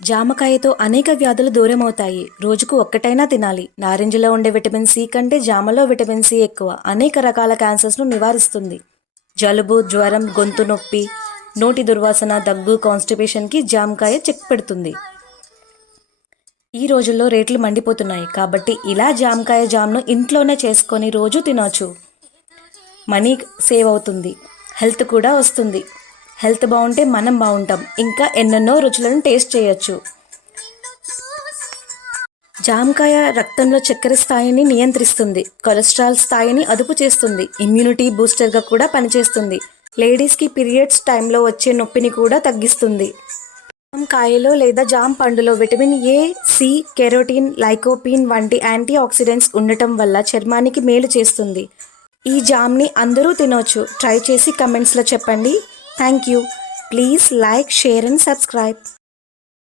జామకాయతో అనేక వ్యాధులు దూరమవుతాయి. రోజుకు ఒక్కటైనా తినాలి. నారింజలో ఉండే విటమిన్ సి కంటే జామలో విటమిన్ సి ఎక్కువ. అనేక రకాల క్యాన్సర్స్ను నివారిస్తుంది. జలుబు, జ్వరం, గొంతు నొప్పి, నోటి దుర్వాసన, దగ్గు, కాన్స్టిపేషన్కి జామకాయ చెక్ పెడుతుంది. ఈ రోజుల్లో రేట్లు మండిపోతున్నాయి కాబట్టి ఇలా జామకాయ జామ్ను ఇంట్లోనే చేసుకొని రోజు తినొచ్చు. మనీ సేవ్ అవుతుంది, హెల్త్ కూడా వస్తుంది. హెల్త్ బాగుంటే మనం బాగుంటాం. ఇంకా ఎన్నెన్నో రుచులను టేస్ట్ చేయొచ్చు. జామకాయ రక్తంలో చక్కెర స్థాయిని నియంత్రిస్తుంది, కొలెస్ట్రాల్ స్థాయిని అదుపు చేస్తుంది, ఇమ్యూనిటీ బూస్టర్గా కూడా పనిచేస్తుంది. లేడీస్కి పీరియడ్స్ టైంలో వచ్చే నొప్పిని కూడా తగ్గిస్తుంది. జామకాయలో లేదా జామ పండులో vitamin A, C, carotene, lycopene వంటి యాంటీ ఆక్సిడెంట్స్ ఉండటం వల్ల చర్మానికి మేలు చేస్తుంది. ఈ జామ్ని అందరూ తినొచ్చు. ట్రై చేసి కమెంట్స్లో చెప్పండి. Thank you. Please like, share and subscribe.